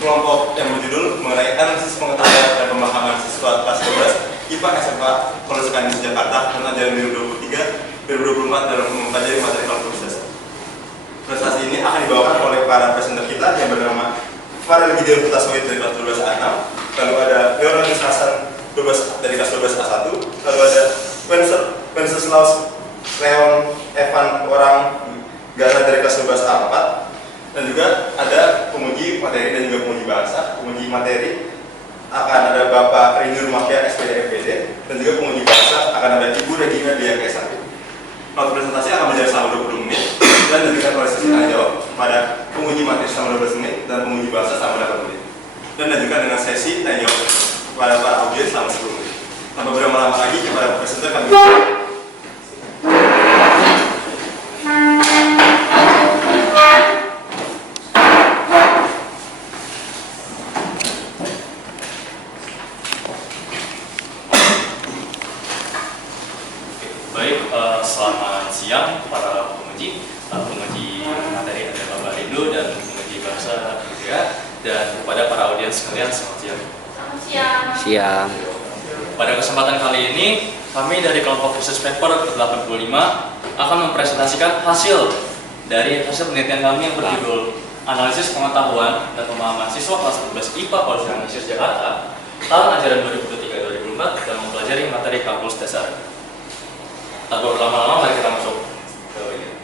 kelompok yang berjudul mengenai analisis pengetahuan dan pemahaman siswa kelas 12 IPA SMA Polres Jakarta tahun ajaran 2023-2024 dalam mempelajari materi kalkulus. Presentasi ini akan dibawakan oleh para presenter kita yang bernama Farel Gideon Putaswit dari kelas 12A6, lalu ada Leonis Hasan dari kelas 12A1, lalu ada Wenceslaus Leon Evan Orang Gana dari kelas 12A4, dan juga ada penguji materi dan juga penguji bahasa. Penguji materi akan ada Bapak Rindu Mafia SPD FPD, dan juga penguji bahasa akan ada Ibu Regina Dia Kaisari. Waktu presentasi akan menjadi selama 20 menit dan diberikan oleh sesi tanya jawab pada penguji materi selama 12 menit dan penguji bahasa selama 8 menit, dan dilanjutkan dengan sesi tanya jawab pada para audiens selama 10 menit. Tanpa berlama-lama lagi, kepada presenter kami selamat siang para penguji materi ada Bapak Rindu dan penguji bahasa juga, dan kepada para audiens sekalian selamat siang. Selamat siang. Siang. Pada kesempatan kali ini kami dari kelompok khusus paper ke-85 akan mempresentasikan hasil penelitian kami yang berjudul Analisis Pengetahuan dan Pemahaman Siswa Kelas 12 IPA Polres Jakarta tahun ajaran 2023-2024 dalam mempelajari materi kalkulus dasar. Tanpa berlama-lama, mari kita masuk ke ini.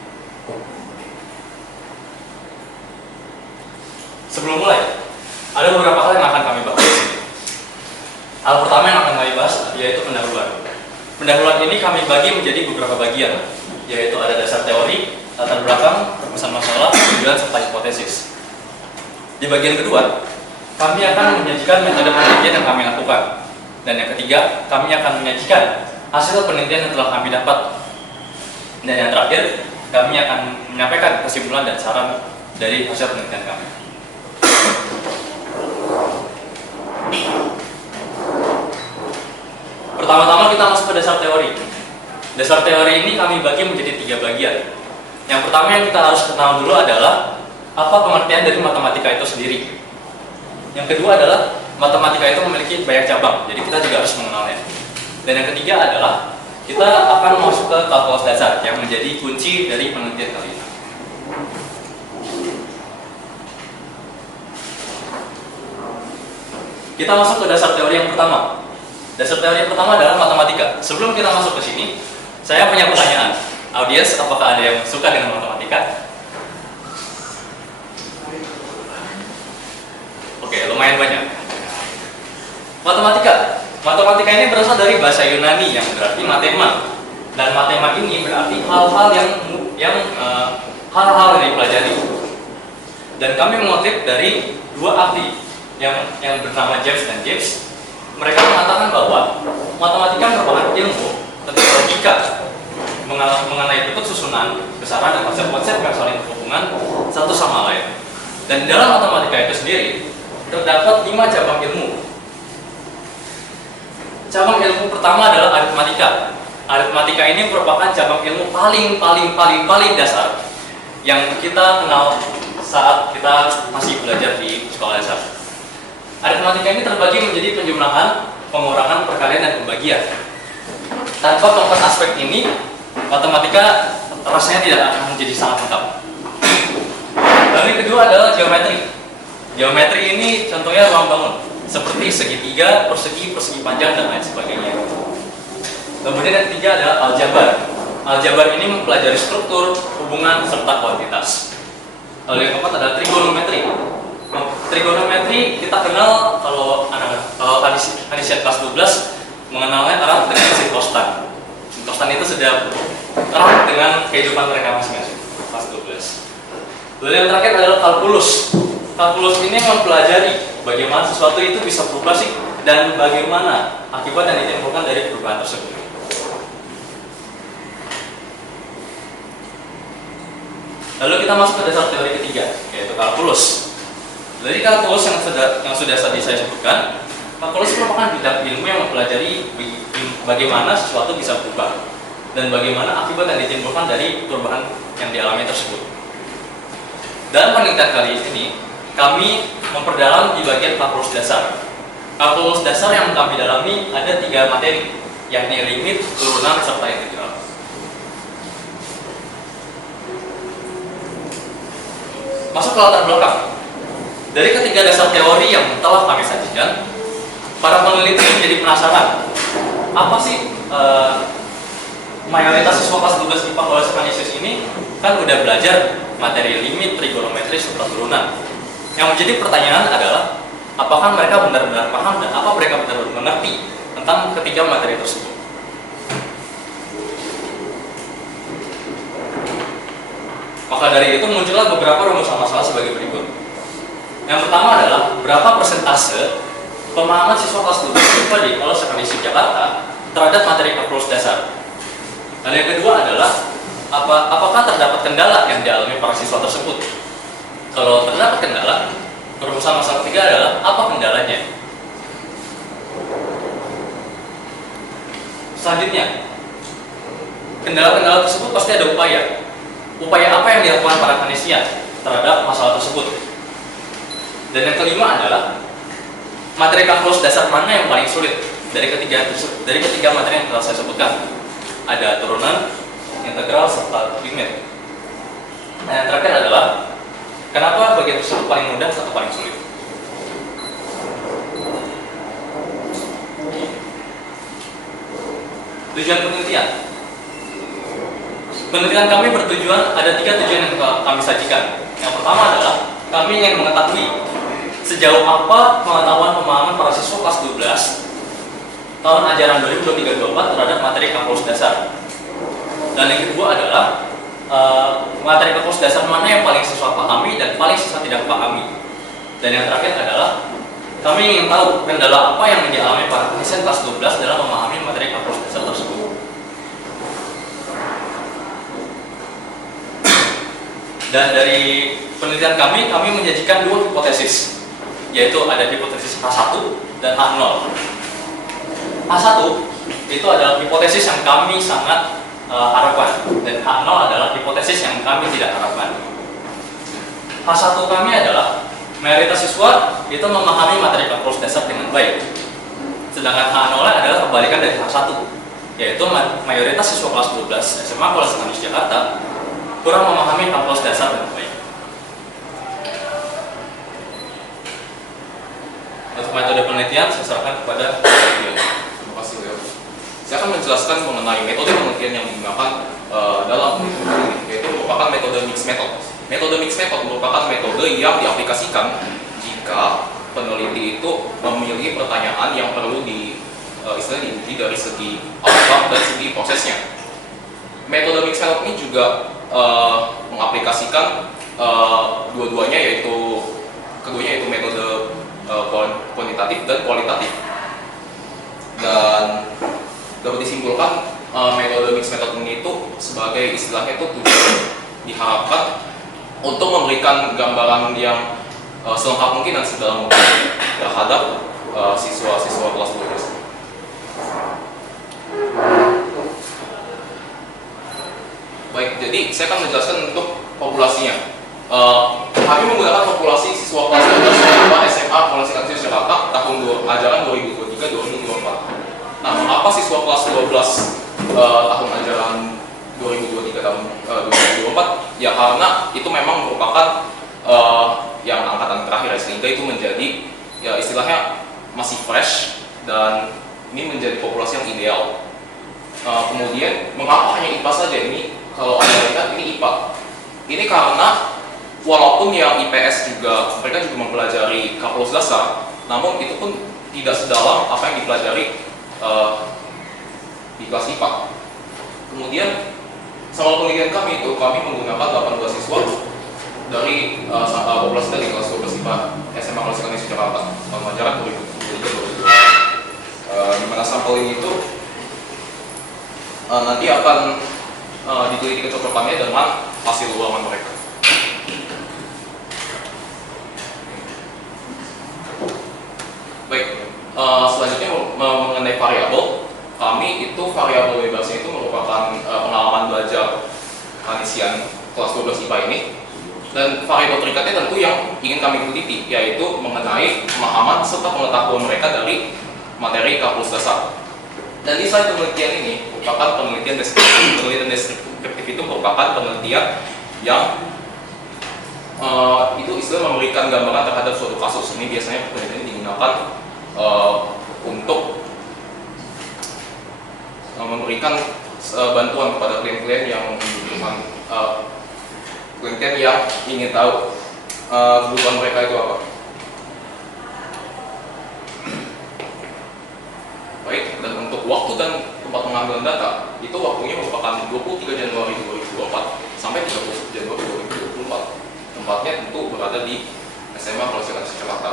Sebelum mulai, ada beberapa hal yang akan kami bahas di sini. Hal pertama yang akan kami bahas yaitu pendahuluan. Pendahuluan ini kami bagi menjadi beberapa bagian, yaitu ada dasar teori, latar belakang, rumusan masalah, tujuan, serta hipotesis. Di bagian kedua, kami akan menyajikan metode penelitian yang kami lakukan. Dan yang ketiga, kami akan menyajikan hasil penelitian yang telah kami dapat. Dan yang terakhir, kami akan menyampaikan kesimpulan dan saran dari hasil penelitian kami. Pertama-tama kita masuk ke dasar teori. Dasar teori ini kami bagi menjadi 3 bagian. Yang pertama yang kita harus kenal dulu adalah apa pengertian dari matematika itu sendiri. Yang kedua adalah matematika itu memiliki banyak cabang, jadi kita juga harus mengenalnya. Dan yang ketiga adalah kita akan masuk ke kalkulus dasar yang menjadi kunci dari penelitian kali ini. Kita masuk ke dasar teori yang pertama. Dasar teori yang pertama adalah matematika. Sebelum kita masuk ke sini, saya punya pertanyaan. Audiens, apakah ada yang suka dengan matematika? Oke, lumayan banyak. Matematika ini berasal dari bahasa Yunani yang berarti matema, dan matema ini berarti hal-hal yang dipelajari. Dan kami mengutip dari 2 ahli yang bernama James dan Gibbs. Mereka mengatakan bahwa matematika merupakan ilmu tentang logika mengenai bentuk susunan, besaran, dan konsep-konsep yang saling berhubungan satu sama lain. Dan dalam matematika itu sendiri terdapat 5 cabang ilmu. Cabang ilmu pertama adalah aritmatika. Aritmatika ini merupakan cabang ilmu paling dasar yang kita kenal saat kita masih belajar di sekolah dasar. Aritmatika ini terbagi menjadi penjumlahan, pengurangan, perkalian, dan pembagian. Tanpa keempat aspek ini, matematika rasanya tidak akan menjadi sangat lengkap. Lalu yang kedua adalah geometri. Geometri ini contohnya ruang bangun, seperti segitiga, persegi panjang, dan lain sebagainya. Kemudian yang ketiga adalah aljabar. Aljabar ini mempelajari struktur, hubungan, serta kuantitas. Lalu yang keempat adalah trigonometri. Trigonometri kita kenal kalau Kanisiat kelas 12 mengenalnya erat dengan sin-costan. Sin-costan itu sudah erat dengan kehidupan mereka masing-masing kelas 12. Lalu yang terakhir adalah kalkulus. Kalkulus ini mempelajari bagaimana sesuatu itu bisa berubah sih, dan bagaimana akibat yang ditimbulkan dari perubahan tersebut. Lalu kita masuk ke dasar teori ketiga, yaitu kalkulus. Dari kalkulus yang sudah tadi saya sebutkan, kalkulus merupakan bidang ilmu yang mempelajari bagaimana sesuatu bisa berubah dan bagaimana akibat yang ditimbulkan dari perubahan yang dialami tersebut. Dalam penelitian kali ini, kami memperdalam di bagian kalkulus dasar. Kalkulus dasar yang kami dalami ada 3 materi, yakni limit, turunan, serta integral. Masuk ke latar belakang. Dari ketiga dasar teori yang telah kami sajikan, para peneliti menjadi penasaran, apa sih mayoritas siswa kelas 12 IPA Polres Kanisius ini kan udah belajar materi limit, trigonometri, serta turunan. Yang menjadi pertanyaan adalah, apakah mereka benar-benar paham dan apa mereka benar-benar mengerti tentang ketiga materi tersebut? Maka dari itu muncullah beberapa rumusan masalah sebagai berikut. Yang pertama adalah berapa persentase pemahaman siswa kelas 12 IPA di Polres Kanisius Jakarta terhadap materi kalkulus dasar. Dan yang kedua adalah apakah terdapat kendala yang dialami para siswa tersebut. Kalau terdapat kendala, rumusan masalah ketiga adalah apa kendalanya. Selanjutnya, kendala-kendala tersebut pasti ada upaya. Upaya apa yang dilakukan para Kanisian terhadap masalah tersebut. Dan yang kelima adalah materi kalkulus dasar mana yang paling sulit dari ketiga materi yang telah saya sebutkan. Ada turunan, integral, serta limit. Nah, yang terakhir adalah kenapa bagian tersebut paling mudah atau paling sulit. Tujuan penelitian. Penelitian kami bertujuan, ada 3 tujuan yang kami sajikan. Yang pertama adalah kami ingin mengetahui sejauh apa pengetahuan pemahaman para siswa kelas 12 tahun ajaran 2023-2024 terhadap materi kalkulus dasar. Dan yang kedua adalah materi kalkulus dasar mana yang paling siswa pahami dan paling siswa tidak pahami. Dan yang terakhir adalah kami ingin tahu kendala apa yang dialami para Kanisian kelas 12 dalam memahami materi kalkulus dasar tersebut. Dan dari penelitian kami menyajikan 2 hipotesis, yaitu ada hipotesis H1 dan H0. H1 itu adalah hipotesis yang kami sangat harapkan, dan H0 adalah hipotesis yang kami tidak harapkan. H1 kami adalah mayoritas siswa itu memahami materi kalkulus dasar dengan baik, sedangkan H0 adalah kebalikan dari H1, yaitu mayoritas siswa kelas 12 SMA Polres Kanisius Jakarta kurang memahami kalkulus dasar dengan baik. Untuk metode penelitian saya serahkan kepada Leo. Terima kasih, Leo. Saya akan menjelaskan mengenai metode penelitian yang digunakan dalam penelitian ini, yaitu merupakan metode mixed method. Metode mixed method merupakan metode yang diaplikasikan jika peneliti itu memilih pertanyaan yang perlu istilahnya diuji dari segi outcome dan segi prosesnya. Metode mixed method ini juga mengaplikasikan dua-duanya, yaitu keduanya yaitu metode kuantitatif dan kualitatif. Dan dapat disimpulkan metode mixed method ini itu sebagai istilahnya itu diharapkan untuk memberikan gambaran yang selengkap mungkin dan sedalam mungkin terhadap siswa-siswa kelas 12. Baik, jadi saya akan menjelaskan untuk populasinya. Kami menggunakan populasi siswa kelas 12 SMA Polres Kanisius Jakarta tahun ajaran 2023-2024. Nah, mengapa siswa kelas 12 tahun ajaran 2023 tahun 2024? Ya karena itu memang merupakan yang angkatan terakhir, sehingga itu menjadi ya istilahnya masih fresh dan ini menjadi populasi yang ideal. Kemudian mengapa hanya IPA saja? Ini kalau Anda lihat ini IPA. Ini karena walaupun yang IPS juga mereka juga mempelajari kalkulus dasar, namun itu pun tidak sedalam apa yang dipelajari di kelas IPA. Kemudian sama penelitian kami itu kami menggunakan 18 siswa dari populasi dari kelas 12 IPA SMA Polres Kanisius Jakarta tahun ajaran 2023-2024. Di mana sampel ini itu nanti akan diteliti kecocokannya dengan hasil ulangan mereka. Baik, selanjutnya mengenai variabel, kami itu variabel bebasnya itu merupakan pengalaman belajar Kanisian kelas 12 IPA ini, Dan variabel terikatnya tentu yang ingin kami teliti, yaitu mengenai pemahaman serta pengetahuan mereka dari materi kalkulus dasar. Dan desain penelitian ini merupakan penelitian deskriptif itu merupakan penelitian yang itu istilah memberikan gambaran terhadap suatu kasus. Ini biasanya penelitian ini digunakan untuk memberikan bantuan kepada klien-klien yang membutuhkan klien yang ingin tahu kebutuhan mereka itu apa. Baik, dan untuk waktu dan tempat pengambilan data itu waktunya merupakan 23 Januari 2024 sampai 30 Januari 2024. Tempatnya tentu berada di SMA Polisi Kantor Jakarta.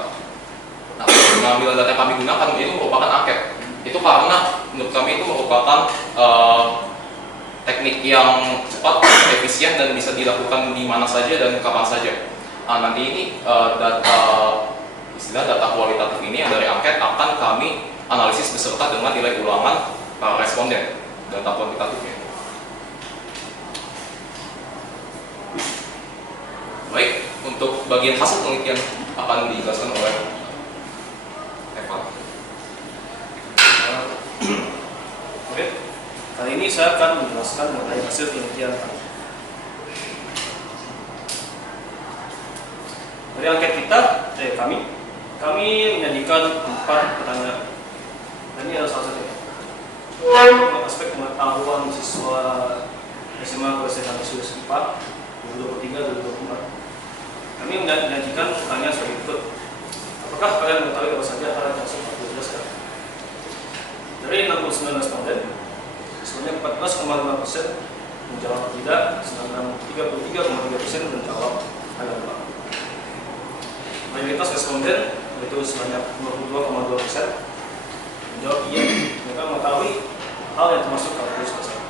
Nah, pengambilan data yang kami gunakan itu merupakan angket. Itu karena menurut kami itu merupakan teknik yang cepat, efisien, dan bisa dilakukan di mana saja dan kapan saja. Nanti ini data kualitatif ini yang dari angket akan kami analisis beserta dengan nilai ulangan responden data kuantitatifnya. Baik, untuk bagian hasil penelitian akan dijelaskan oleh Evan. Oke, kali ini saya akan menjelaskan mengenai hasil penelitian kami. Dari angket kita, kami menyajikan 4 pertanyaan. Dan ini adalah salah satunya. Aspek pengetahuan siswa SMA Polisi Kantor 4 2023-2024. Kami menyajikan pertanyaan sebagai berikut. Apakah kalian mengetahui apa saja hal yang masuk ke dasar? Dari 69 responden, sebanyak 14,5% menjawab tidak, sedangkan 33,3% menjawab ada enggak. Mayoritas responden yaitu sebanyak 22,2% menjawab iya, mereka mengetahui hal yang termasuk kalkulus dasar.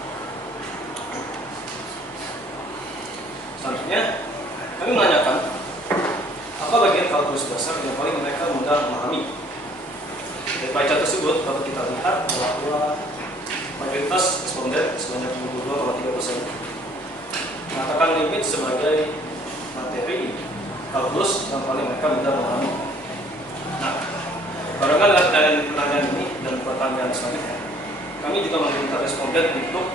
Selanjutnya, kami menanyakan apa bagian kalkulus dasar yang paling mereka mudah memahami. Dari pie chart tersebut dapat kita lihat bahwa mayoritas responden sebanyak 22,3% mengatakan limit sebagai materi kalkulus yang paling mereka mudah memahami. Nah, barengan dengan pertanyaan ini dan pertanyaan selanjutnya, kami juga meminta responden untuk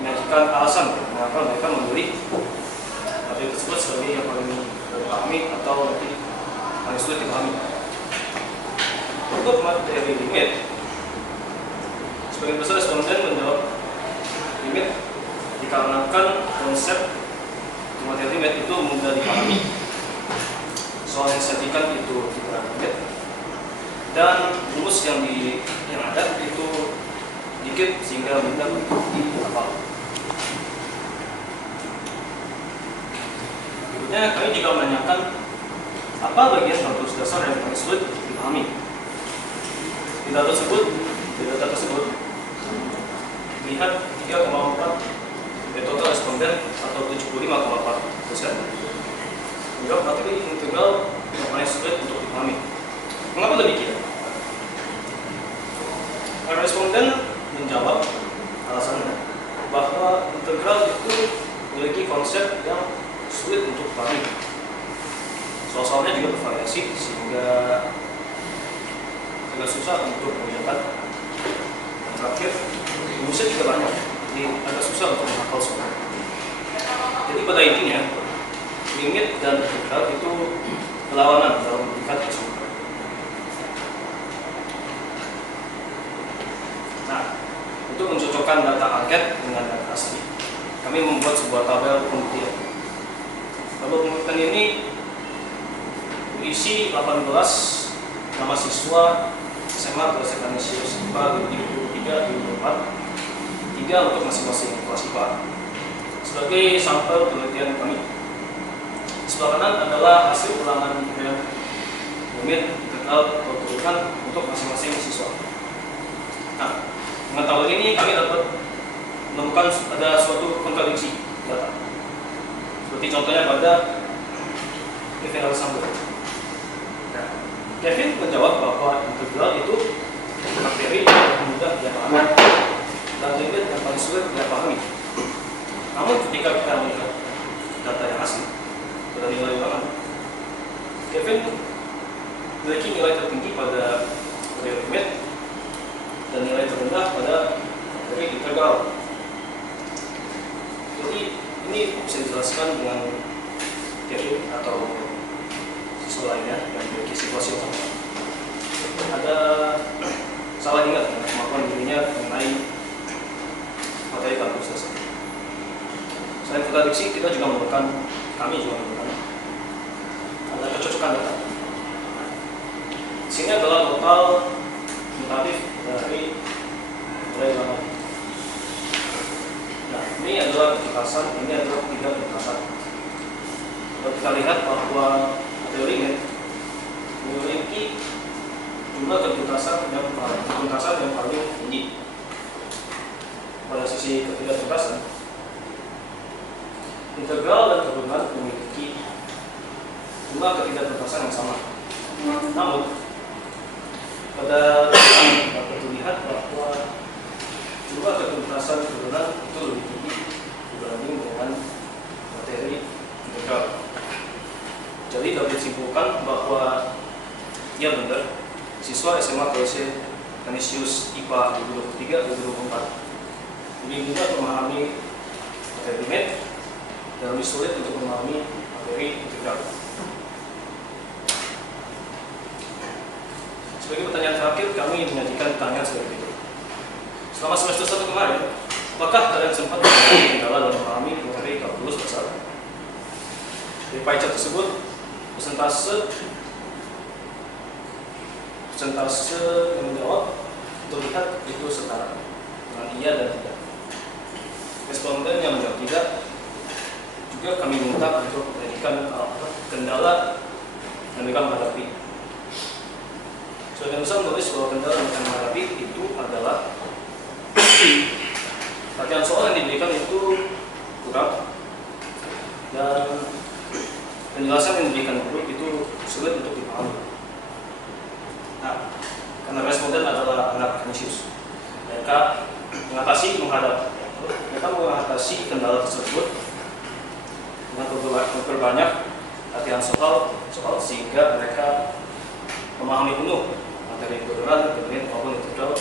menyajikan alasan mengapa mereka memilih materi tersebut sebagai yang paling dipahami atau nanti paling sulit dipahami. Untuk materi limit, sebagian besar responden menjawab limit dikarenakan konsep materi limit itu mudah dipahami. Soal yang disajikan itu tidak rumit dan rumus yang ada itu dikit sehingga mudah untuk dihafal. Berikutnya kami juga menanyakan apa bagian kalkulus dasar yang paling sulit dipahami. Di data tersebut lihat 3,4 dari total responden atau 75,4%. Menjawab materi integral yang paling sulit untuk dipahami. Mengapa demikian? Responden menjawab alasannya bahwa integral itu memiliki konsep yang sulit untuk dipahami. Soal-soalnya juga bervariasi sehingga agak susah untuk membedakan. Dan terakhir, rumusnya juga banyak, jadi agak susah untuk menghafal semua. Jadi pada intinya, limit dan integral itu berlawanan dalam memberikan kesimpulan. Nah, untuk mencocokkan data angket dengan data asli, kami membuat sebuah tabel pembuktian. Tabel pembuktian ini berisi 18 nama siswa SMA Polisi Kanisius IPA 2023-2024, 3 untuk masing-masing kelas IPA sebagai sampel penelitian kami. Sebelah kanan adalah hasil ulangan limit integral perturunan untuk masing-masing siswa. Nah, dengan tabel ini kami dapat menemukan ada suatu kontradiksi data. Seperti contohnya pada Kevin Alexander. Nah, Kevin menjawab bahwa integral itu materi yang mudah dia pahami dan limit yang paling sulit dia pahami. Namun ketika kita melihat data yang asli, dari memiliki nilai tertinggi pada materi limit dan nilai terendah pada materi integral. Jadi ini bisa dijelaskan dengan teori atau siswa lainnya yang memiliki situasi yang sama. Ada salah ingat dengan kemampuan dirinya mengenai materi kalkulus dasar. Selain kontradiksi, kami juga menemukan ada kecocokan data. Sini adalah total mutatif dari mulai zaman. Nah, ini adalah kekerasan, ini adalah tidak kekerasan. Kalau kita lihat bahwa materi limit memiliki jumlah kekerasan yang paling tinggi. Pada sisi ketidakkerasan, integral dan turunan memiliki jumlah ketidakkerasan yang sama. Namun pada dapat dilihat bahwa jumlah kekerasan turunan itu lebih tinggi dibanding dengan materi integral. Jadi dapat disimpulkan bahwa ya benar, siswa SMA KLC Kanisius IPA 2023-2024 lebih mudah memahami materi limit dan lebih sulit untuk memahami materi integral. Sebagai pertanyaan terakhir, kami menyajikan pertanyaan seperti itu. Selama semester 1 kemarin, apakah kalian sempat mengalami kendala dalam memahami materi kalkulus dasar? Di pie chart tersebut, persentase yang menjawab terlihat itu setara dengan iya dan tidak. Responden yang menjawab tidak juga kami minta untuk memberikan kendala yang mereka menghadapi. Sebagian besar menulis bahwa kendala yang mereka menghadapi itu adalah latihan soal yang diberikan itu kurang dan penjelasan yang diberikan guru itu sulit untuk dipahami. Nah, karena responden adalah anak Kanisius, mereka mengatasi kendala tersebut dengan memperbanyak latihan soal sehingga mereka memahami penuh materi integral, limit maupun integral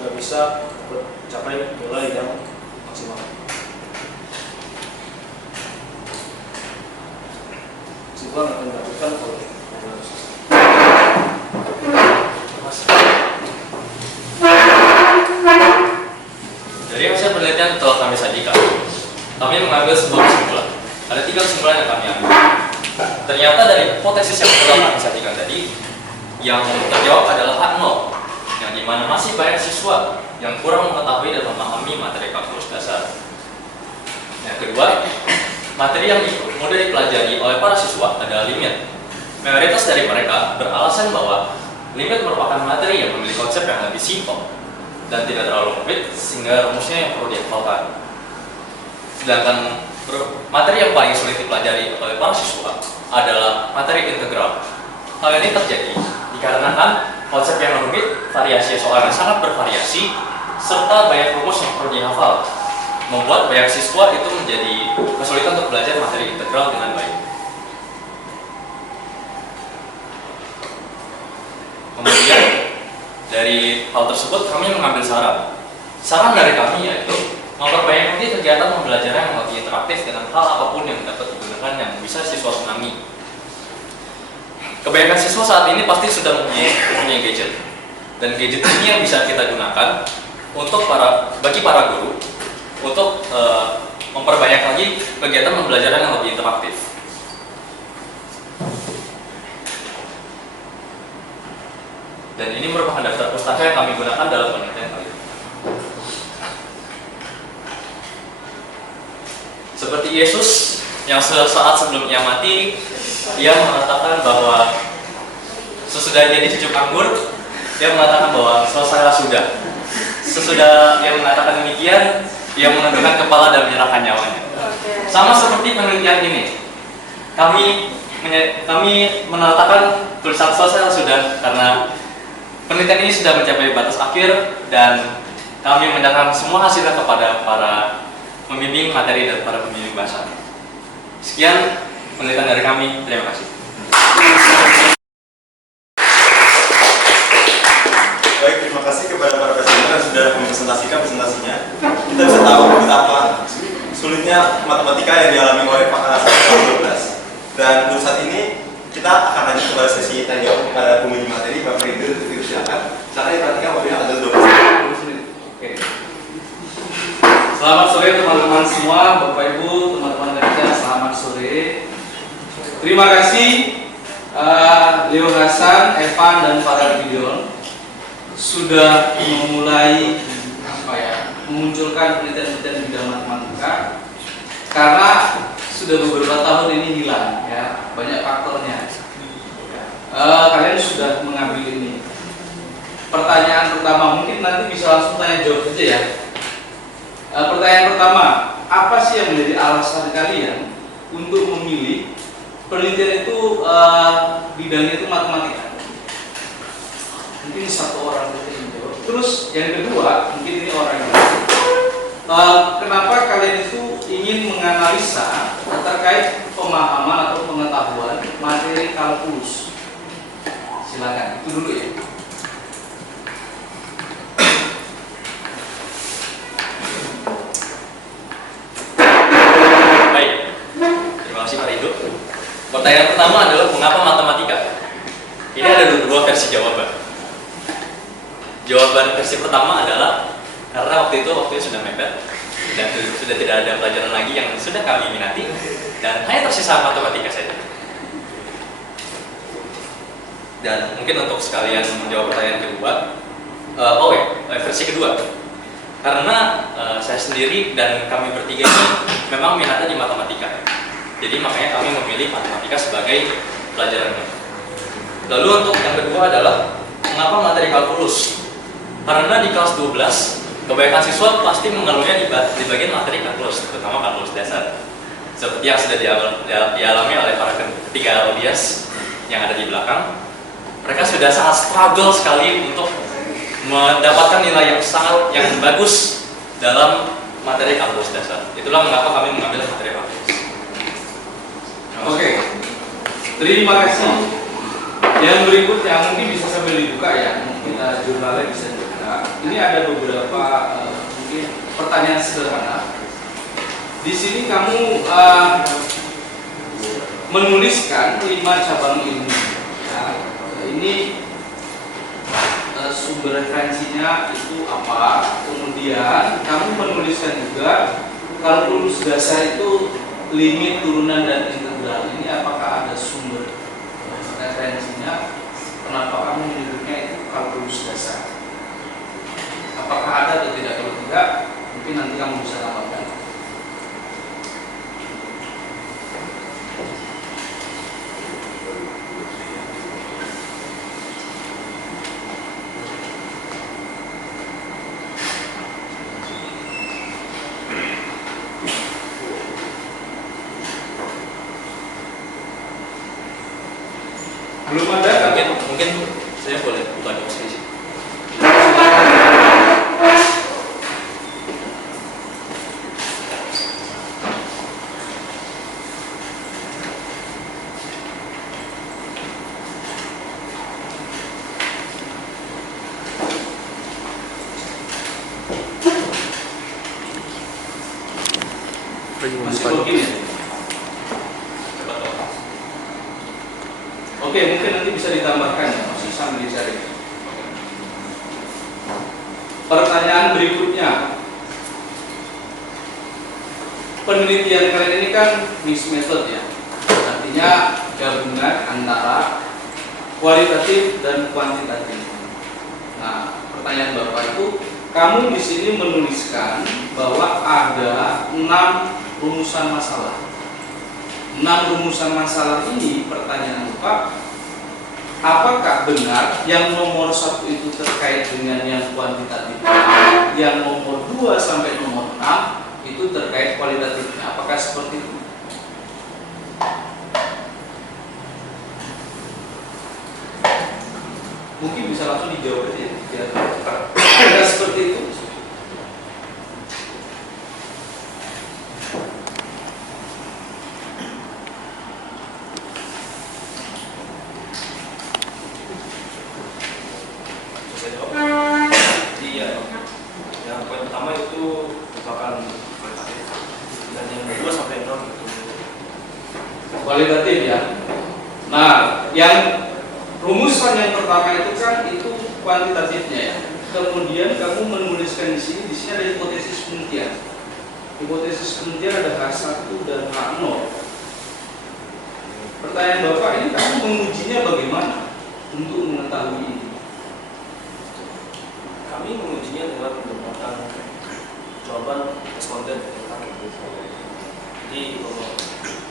agar bisa mencapai nilai yang maksimal. Kesimpulan akan dilakukan oleh Dari hasil penelitian telah kami sajikan, kami mengambil sebuah kesimpulan. Ada 3 kesimpulan yang kami ambil. Ternyata dari hipotesis yang telah kami sajikan tadi, yang terjawab adalah A0, yang dimana masih banyak siswa yang kurang mengetahui dan memahami materi kalkulus dasar. Yang kedua, materi yang mudah dipelajari oleh para siswa adalah limit. Mayoritas dari mereka beralasan bahwa limit merupakan materi yang memiliki konsep yang lebih simpel dan tidak terlalu rumit sehingga rumusnya yang perlu dihafalkan. Sedangkan materi yang paling sulit dipelajari oleh para siswa adalah materi integral. Hal ini terjadi dikarenakan konsep yang rumit, variasi soal yang sangat bervariasi, serta banyak rumus yang perlu dihafal, membuat banyak siswa itu menjadi kesulitan untuk belajar materi integral dengan baik. Kemudian dari hal tersebut kami mengambil saran. Saran dari kami yaitu memperbanyak nanti kegiatan pembelajaran yang lebih interaktif dengan hal apapun yang dapat digunakan yang bisa siswa senangi. Kebanyakan siswa saat ini pasti sudah mempunyai gadget, dan gadget ini yang bisa kita gunakan untuk bagi para guru untuk memperbanyak lagi kegiatan pembelajaran yang lebih interaktif. Dan ini merupakan daftar pustaka yang kami gunakan dalam penelitian kali ini. Seperti Yesus yang sesaat sebelum ia mati, ia mengatakan bahwa sesudah dia dicucuk anggur, dia mengatakan bahwa selesailah sudah. Sesudah ia mengatakan demikian, ia menundukkan kepala dan menyerahkan nyawanya. Sama seperti penelitian ini, kami menetapkan tulisan selesailah sudah karena penelitian ini sudah mencapai batas akhir dan kami menyerahkan semua hasilnya kepada para pembimbing materi dan para pembimbing bahasa. Sekian penelitian dari kami, terima kasih. Baik, terima kasih kepada para presenter yang sudah mempresentasikan presentasinya. Kita bisa tahu betapa sulitnya matematika yang dialami oleh Pak Anas tahun 12. Dan untuk saat ini kita akan lanjut kepada sesi tanya jawab kepada penguji materi. Bapak Rindu, silakan. Silakan diperhatikan waktunya ada 12 menit. Oke. Selamat sore teman-teman semua, Bapak Ibu, teman-teman kerja, selamat sore. Terima kasih Leo Hasan, Evan, dan para Gideon sudah memulai memunculkan penelitian-penelitian di bidang matematika, karena sudah beberapa tahun ini hilang ya, banyak faktornya. Kalian sudah mengambil ini. Pertanyaan pertama, mungkin nanti bisa langsung tanya jawab saja ya. Pertanyaan pertama, apa sih yang menjadi alasan kalian untuk memilih penelitian itu bidangnya itu matematika? Mungkin satu orang bisa menjawab. Terus yang kedua, mungkin ini orang yang kenapa kalian itu ingin menganalisa terkait pemahaman atau pengetahuan materi kalkulus? Silakan, itu dulu ya. Baik, terima kasih Pak Ridho. Pertanyaan pertama adalah mengapa matematika? Ini ada dua versi jawaban. Jawaban versi pertama adalah karena waktunya sudah mepet dan sudah tidak ada pelajaran lagi yang sudah kami minati dan hanya tersisa matematika saja. Dan mungkin untuk sekalian menjawab pertanyaan kedua, versi kedua, karena saya sendiri dan kami bertiga ini memang minatnya di matematika, jadi makanya kami memilih matematika sebagai pelajarannya. Lalu untuk yang kedua adalah mengapa materi kalkulus? Karena di kelas 12 kebanyakan siswa pasti mengeluhnya di bagian materi kalkulus, terutama kalkulus dasar. Seperti yang sudah dialami oleh para ketiga audiens yang ada di belakang, mereka sudah sangat struggle sekali untuk mendapatkan nilai yang bagus dalam materi kalkulus dasar. Itulah mengapa kami mengambil materi kalkulus. Oke, terima kasih. Yang berikutnya mungkin bisa sambil dibuka ya, kita jurnalnya bisa dibuka. Ini ada beberapa mungkin pertanyaan sederhana. Di sini kamu menuliskan 5 cabang ilmu. Ya, ini sumber referensinya itu apa? Kemudian kamu menuliskan juga kalkulus dasar itu limit, turunan, dan integral. Ini apakah ada sumber referensinya? Kenapa kamu menyebutnya itu kalkulus dasar? Apakah ada atau tidak? Kalau tidak, mungkin nanti kamu bisa tambahkan. Belum ada? Mungkin saya boleh buka dulu sini. Masih login ya? Oke, mungkin nanti bisa ditambahkan ya, masih sambil dicari. Pertanyaan berikutnya, penelitian kalian ini kan mixed method ya, artinya gabungan antara kualitatif dan kuantitatif. Nah, pertanyaan Bapak itu, kamu di sini menuliskan bahwa ada 6 rumusan masalah. 6 rumusan masalah ini, pertanyaan Bapak, apakah benar yang nomor 1 itu terkait dengan yang kuantitatif, yang nomor 2 sampai nomor 6 itu terkait kualitatifnya? Apakah seperti itu? Mungkin bisa langsung dijawab aja ya. Apakah seperti itu? akan kualitatif. Dan yang kedua sampai 0 itu kualitatif ya. Nah, yang rumusan yang pertama itu kan itu kuantitatifnya ya. Kemudian kamu menuliskan di sini ada hipotesis penelitian. Hipotesis penelitian ada H1 dan H0. Pertanyaan Bapak, ini kamu mengujinya bagaimana untuk mengetahui ini? kami mengujinya dengan menggunakan jawaban responden yang terakhir. Jadi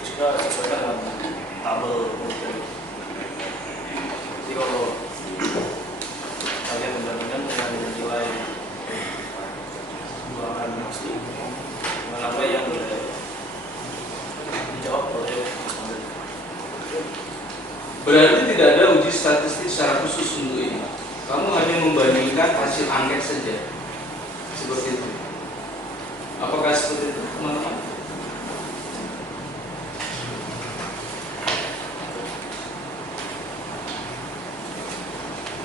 juga sesuaikan dengan tabel penelitian. Jadi kalau kalian membandingkan dengan nilai buangan pasti dengan apa yang dijawab oleh responden. Berarti tidak ada uji statistik secara khusus untuk ini. Kamu hanya membandingkan hasil angket saja. Seperti itu. Apakah seperti itu, teman-teman?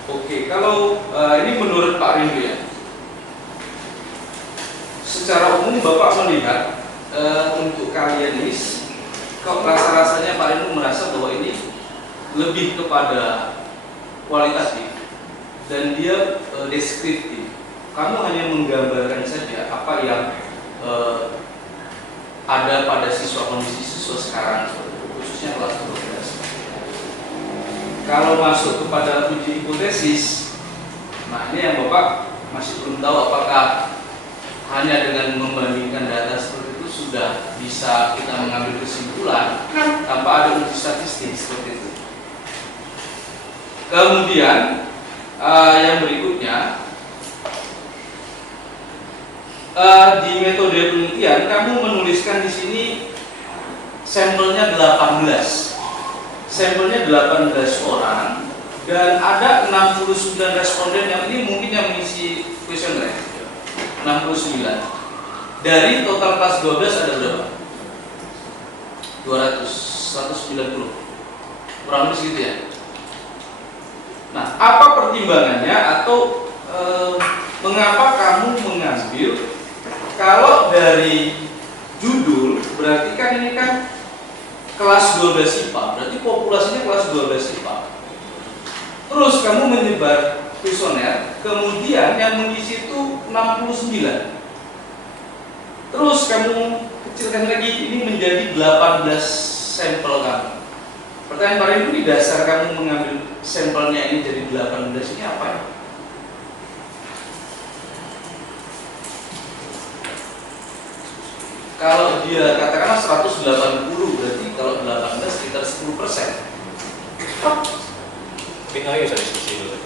Oke, kalau ini menurut Pak Rindu ya. Secara umum Bapak melihat untuk kalian ini, kok rasa-rasanya Pak Rindu merasa bahwa ini lebih kepada kualitatif dan dia deskriptif. Kamu hanya menggambarkan saja apa yang ada pada kondisi siswa sekarang, khususnya kelas 12. Kalau masuk kepada uji hipotesis, nah ini yang Bapak masih belum tahu apakah hanya dengan membandingkan data seperti itu sudah bisa kita mengambil kesimpulan tanpa ada uji statistik seperti itu. Kemudian yang berikutnya di metode penelitian kamu menuliskan di sini sampelnya 18. Sampelnya 18 orang dan ada 69 responden yang ini mungkin yang mengisi kuesioner. 69. Dari total kelas 12 ada berapa? 190. Kurang lebih segitu ya. Nah, apa pertimbangannya atau mengapa kamu mengambil kalau dari judul berarti kan ini kan kelas 12 IPA, berarti populasinya kelas 12 IPA. Terus kamu menyebar kuesioner, kemudian yang mengisi itu 69. Terus kamu kecilkan lagi ini menjadi 18 sampel kamu. Pertanyaan paling itu di dasar kamu mengambil sampelnya ini jadi 18 ini apa ya? Kalau dia katakanlah 180 berarti kalau 18 sekitar 10%. Mungkin lagi bisa diskusi dulu.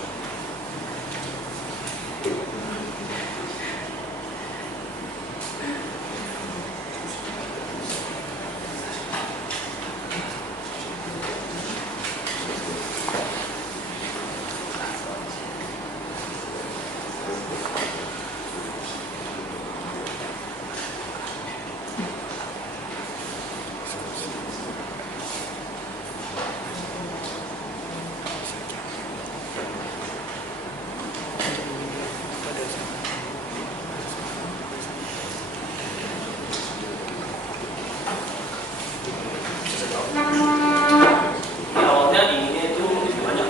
Awalnya inginnya itu lebih banyak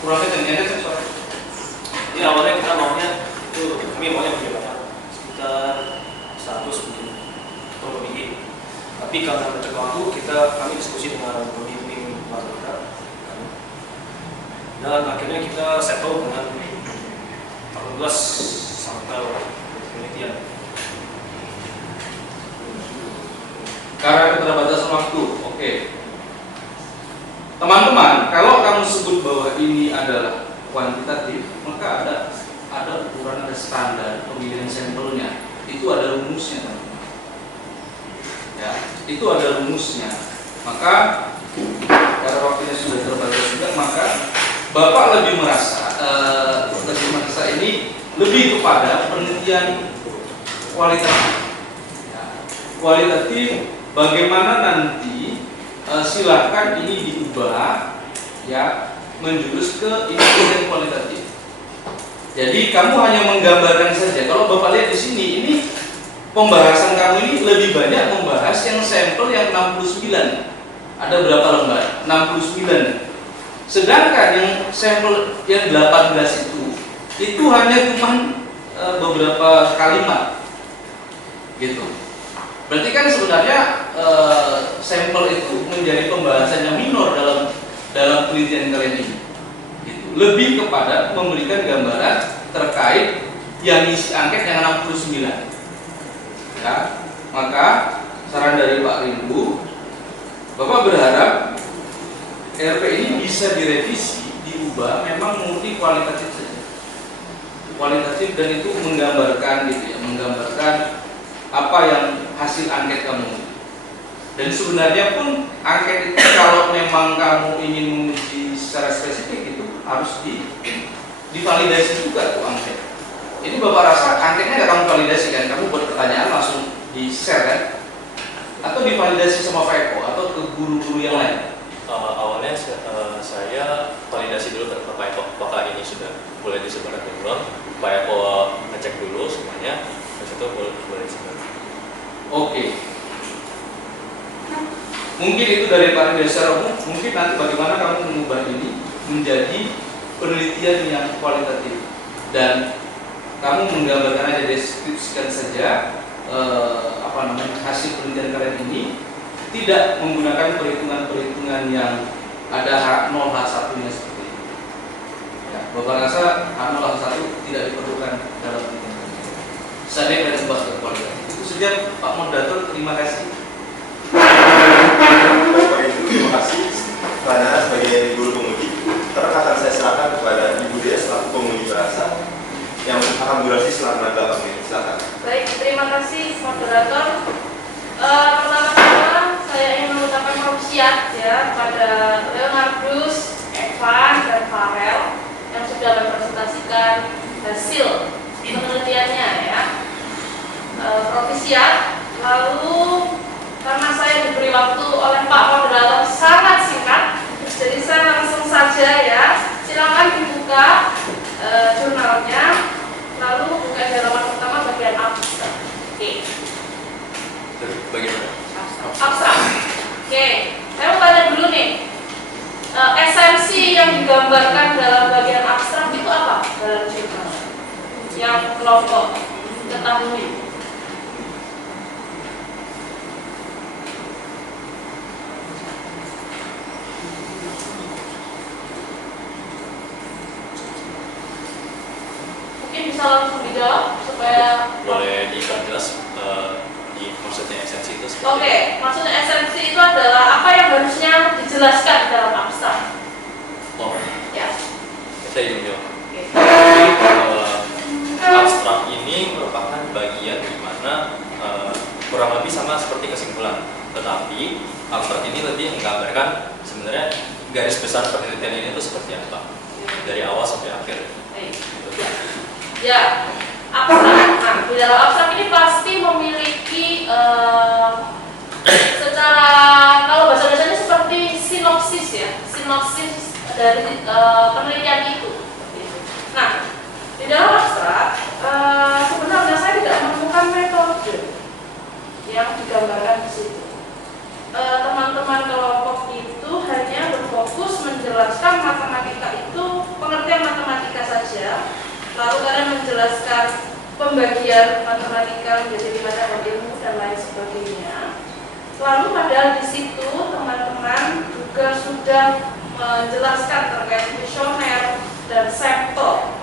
Kurangnya dan soalnya. Jadi awalnya kita maunya itu kami maunya lebih banyak sekitar 100 mungkin atau lebih. Tapi karena bercek waktu kami diskusi dengan pembimbing kita dan akhirnya kita settle dengan 18 sampel penelitian. Karena keterbatasan waktu, oke. Teman-teman, kalau kamu sebut bahwa ini adalah kuantitatif, maka ada ukuran, ada standar pemilihan sampelnya. Itu ada rumusnya, teman-teman. Ya, itu ada rumusnya. Maka karena waktunya sudah terbatas juga, maka Bapak lebih merasa ini lebih kepada penelitian kualitatif. Ya, kualitatif. Bagaimana nanti silahkan ini diubah ya menjurus ke indikator kualitatif. Jadi kamu hanya menggambarkan saja. Kalau Bapak lihat di sini, ini pembahasan kamu ini lebih banyak membahas yang sampel yang 69. Ada berapa lembar? 69. Sedangkan yang sampel yang 18 itu hanya cuma beberapa kalimat. Gitu. Berarti kan sebenarnya sampel itu menjadi pembahasan yang minor dalam penelitian kalian ini. Gitu. Lebih kepada memberikan gambaran terkait yang isi angket yang 69. Ya, maka saran dari Pak Rindu, Bapak berharap RP ini bisa direvisi, diubah, memang murni kualitatif saja. Kualitatif dan itu menggambarkan gitu ya, menggambarkan apa yang hasil angket kamu. Dan sebenarnya pun angket itu kalau memang kamu ingin menguji secara spesifik itu harus divalidasi juga tuh angket. Ini Bapak rasa angketnya nggak kamu validasi kan? Kamu buat pertanyaan langsung di-share kan? Atau divalidasi sama Pak Eko atau ke guru-guru yang lain? Awalnya saya validasi dulu ke Pak Eko, apakah ini sudah boleh disebarkan ke belum. Pak Eko ngecek dulu semuanya, terus itu boleh disebar. Oke. Mungkin itu dari Pak Rindu secara umum. Mungkin nanti bagaimana kamu mengubah ini menjadi penelitian yang kualitatif dan kamu menggambarkan aja, deskripsikan saja hasil penelitian kalian ini, tidak menggunakan perhitungan-perhitungan yang ada H0 H1 nya seperti itu. Ya, Bapak rasa H0 H1 tidak diperlukan dalam penelitian. Saya akan bahas ke kualitatif. Itu saja Pak Moderator, terima kasih. Bapak Ibu, terima kasih karena sebagai guru penguji, akan saya serahkan kepada Ibu Dea selaku penguji bahasa yang akan durasi selama 8 menit. Silakan. Baik, terima kasih moderator. Pertama-tama saya ingin mengucapkan maksiat ya pada Leonardus, Evan, dan Farel yang sudah mempresentasikan hasil penelitiannya ya. Provisiat. Lalu karena saya diberi waktu oleh Pak Moderator sangat singkat, jadi saya langsung saja ya. Silakan dibuka jurnalnya, lalu buka di halaman pertama bagian abstrak. Oke. Bagaimana? Abstrak. Oke. Saya mau tanya dulu nih. Esensi yang digambarkan dalam bagian abstrak itu apa dalam jurnal? Yang kelompok ketahui. Bisa langsung dijawab supaya boleh diperjelas maksudnya esensi itu seperti Oke, maksudnya esensi itu adalah apa yang harusnya dijelaskan dalam abstrak. Oh, Ya. saya ingin jawab. Oke. Abstrak ini merupakan bagian di mana kurang lebih sama seperti kesimpulan, tetapi abstrak ini lebih menggambarkan sebenarnya garis besar penelitian ini itu seperti apa dari awal sampai akhir. Baik. Ya, abstrak. Nah, di dalam abstrak ini pasti memiliki secara kalau bahasa Indonesianya seperti sinopsis ya, sinopsis dari penelitian itu. Nah, di dalam abstrak sebenarnya saya tidak menemukan metode yang digambarkan di situ. Teman-teman kelompok itu hanya berfokus menjelaskan matematika itu, pengertian matematika saja. Lalu kalian menjelaskan pembagian matematika menjadi 5 cabang ilmu dan lain sebagainya. Lalu padahal di situ teman-teman juga sudah menjelaskan terkait kuesioner dan sampel.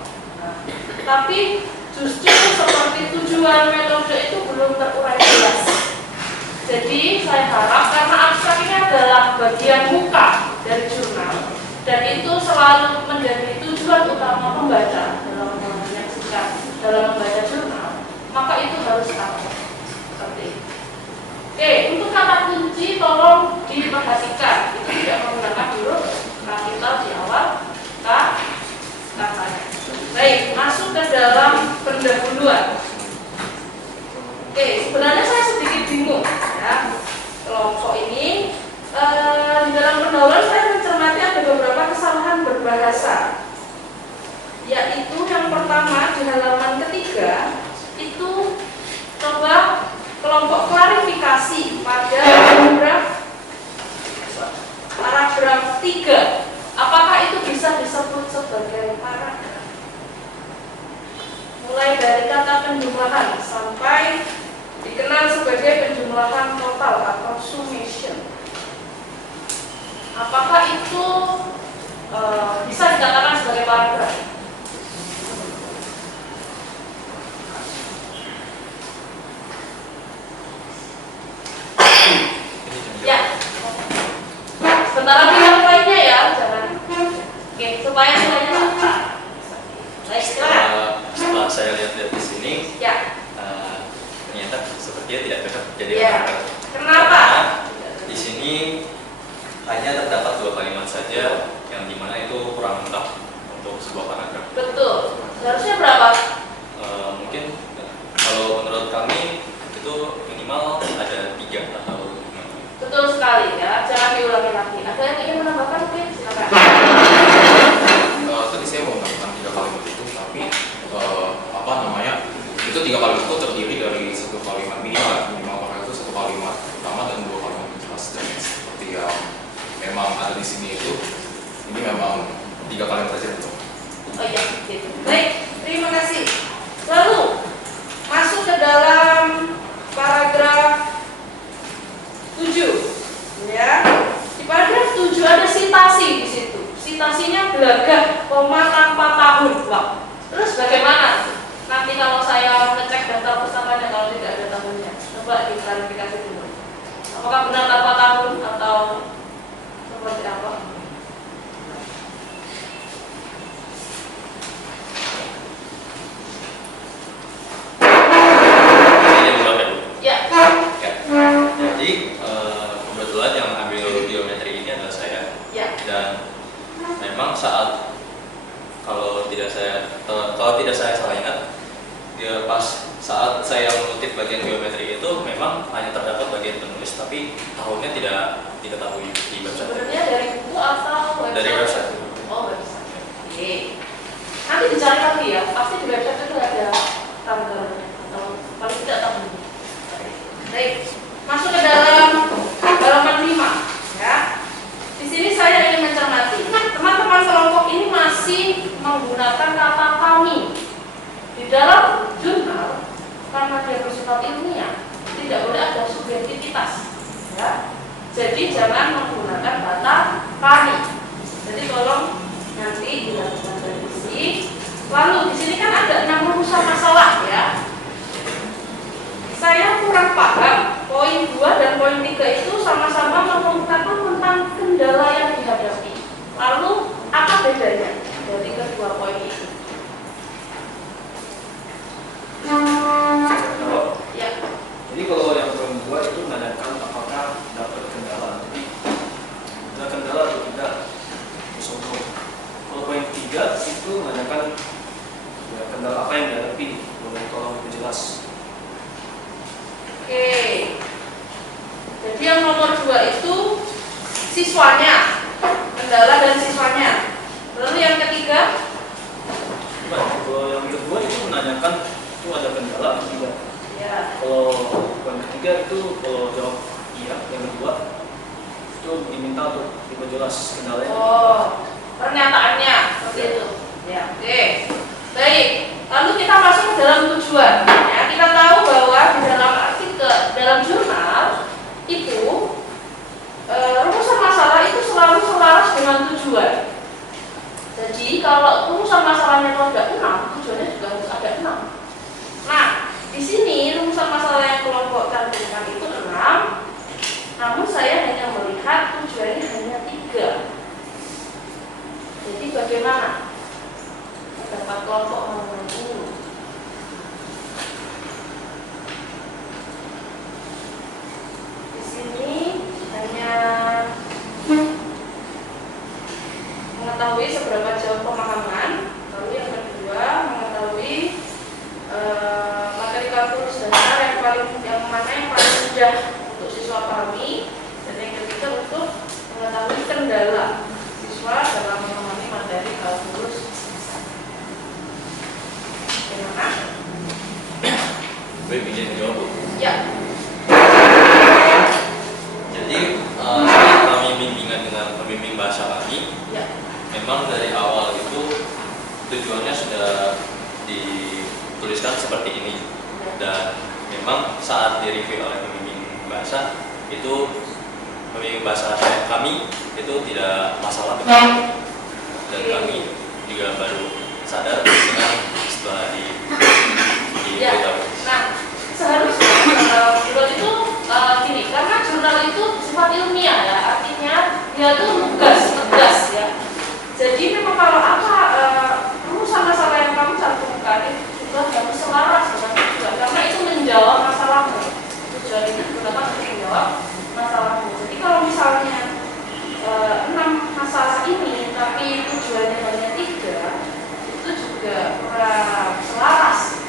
Nah, tapi justru seperti tujuan metode itu belum terurai jelas. Jadi saya harap karena abstrak ini adalah bagian muka dari jurnal dan itu selalu menjadi tujuan utama pembaca dalam membaca jurnal, maka itu harus tahu seperti itu. Oke, untuk kata kunci tolong diperhatikan, itu tidak menggunakan huruf kapital di awal katanya. Baik, masuk ke dalam pendahuluan. Oke, sebenarnya saya sedikit bingung ya kelompok ini. Di dalam pendahuluan saya mencermati ada beberapa kesalahan berbahasa, yaitu yang pertama penjumlahan sampai dikenal sebagai penjumlahan total atau summation. Apakah itu bisa dikatakan sebagai paragraf? Ya. Sebentar lagi yang lainnya ya, jangan. Oke, supaya nilainya tak. Baik, silakan. Setelah saya lihat-lihat di sini, Ya. ternyata sepertinya tidak cocok jadi Ya. paragraf. Kenapa? Karena di sini hanya terdapat 2 kalimat saja, yang dimana itu kurang lengkap untuk sebuah paragraf. Betul. Seharusnya berapa? Mungkin kalau menurut kami itu minimal ada 3 atau 5. Betul sekali ya. Jangan diulangi lagi. Ada yang ingin menambahkan mungkin? Silakan. Tadi saya mau menambahkan 3 kalimat itu, tapi apa namanya, itu 3 kalimat itu terdiri dari 1 kalimat minimal pakai itu 1 kalimat utama dan 2 kalimat jelas, dan seperti yang memang ada di sini itu, ini memang 3 kalimat saja betul. Oh iya, gitu. Baik, terima kasih. Lalu masuk ke dalam paragraf 7, ya. Di paragraf 7 ada sitasi di situ. Sitasinya gelagah, koma tanpa tahun. Wah, terus bagaimana? Nanti kalau saya ngecek daftar pustakanya kalau tidak ada tahunnya, coba diklarifikasi dulu. Apakah benar tanpa tahun atau seperti apa? Ini yang berapa, Bu? Ya. Ya. Jadi kebetulan yang ambil geometri ini adalah saya. Ya. Dan memang saat kalau tidak saya salah ingat, pas saat saya mengutip bagian geometri itu memang hanya terdapat bagian penulis, tapi tahunnya tidak diketahui di website. Sebenarnya dari buku atau website? Dari website. Oh, website. Oke. Nanti dicari lagi ya. Pasti di website itu ada tanggal atau paling tidak tahunnya. Baik. Masuk ke dalam halaman 5 ya. Di sini saya ingin mencermati teman-teman kelompok ini masih menggunakan kata kami. Di dalam jurnal, karena dia bersifat ilmiah, tidak boleh ada subjektivitas ya. Jadi jangan menggunakan kata kami. Jadi tolong nanti dilakukan revisi. Lalu di sini kan ada 6 rumusan masalah ya. Saya kurang paham poin 2 dan poin 3 itu sama-sama mengemukakan tentang kendala yang dihadapi. Lalu apa bedanya dari kedua poin itu? Ya. Jadi kalau yang poin 2 itu menanyakan apakah dapat kendala. Jadi ada kendala atau tidak. Contoh. Kalau poin 3 itu menanyakan ya, kendala apa yang dihadapi. Boleh tolong diperjelas. Oke. Jadi yang nomor 2 itu siswanya, kendala dan siswanya. Lalu yang ketiga, Kalau yang kedua itu menanyakan itu ada kendala atau tidak. ya. Kalau poin ketiga itu kalau jawab iya, yang kedua itu diminta untuk diperjelas kendalanya. Oh, pernyataannya seperti itu. Ya, oke. Baik. Lalu kita masuk ke dalam tujuan. Ya, kita tahu bahwa di dalam artikel, dalam jurnal itu rumusan masalah itu selalu selaras dengan tujuan. Jadi kalau rumusan masalahnya itu ada 6, tujuannya juga harus ada 6. Nah, di sini rumusan masalah yang kelompok cantumkan itu 6, namun saya hanya melihat tujuannya hanya 3. Jadi bagaimana pendapat kelompok nomor 10? Di sini hanya mengetahui seberapa jauh pemahaman, lalu yang kedua mengetahui materi kalkulus dasar yang mana yang paling mudah untuk siswa pahami, dan yang ketiga untuk mengetahui kendala siswa dalam memahami materi kalkulus dasar. Bagaimana? Baik, izin jawab, Bu. Ya. Jadi saat kami bimbingan dengan pembimbing bahasa kami, Ya. memang dari awal itu tujuannya sudah ditulis dituliskan seperti ini. Dan memang saat direview oleh pembimbing bahasa itu pembimbing bahasa kami itu tidak masalah betul. Dan kami juga baru sadar setelah diberitahu. Nah, seharusnya jurnal itu gini, karena jurnal itu sifat ilmiah ya, artinya dia tuh lugas, tegas ya. Jadi memang kalau apa rumusan masalah yang kamu cantumkan itu juga harus selaras dengan tujuan, karena itu menjawab masalahmu. Tujuan itu digunakan untuk menjawab masalahmu. Jadi kalau misalnya 6 masalah ini tapi tujuannya hanya 3, itu juga kurang selaras.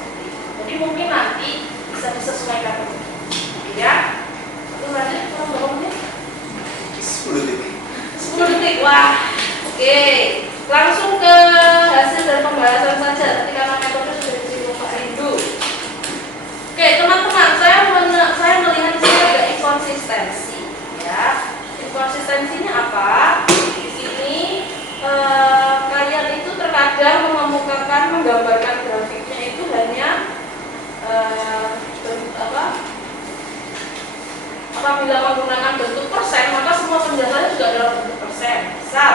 Jadi mungkin nanti bisa disesuaikan ya. Itu lanjut kalau bohongnya 10 detik. 10 detik. Wah, oke. Langsung ke hasil dan pembahasan saja ketika metode sudah disinggung Pak Rindu. Oke, teman-teman, saya melihat di sini ada inkonsistensi ya. Inkonsistensinya apa? Di sini kalian itu terkadang mengemukakan, menggambarkan grafiknya itu hanya apabila menggunakan bentuk persen, maka semua penjelasannya juga adalah bentuk persen. Misal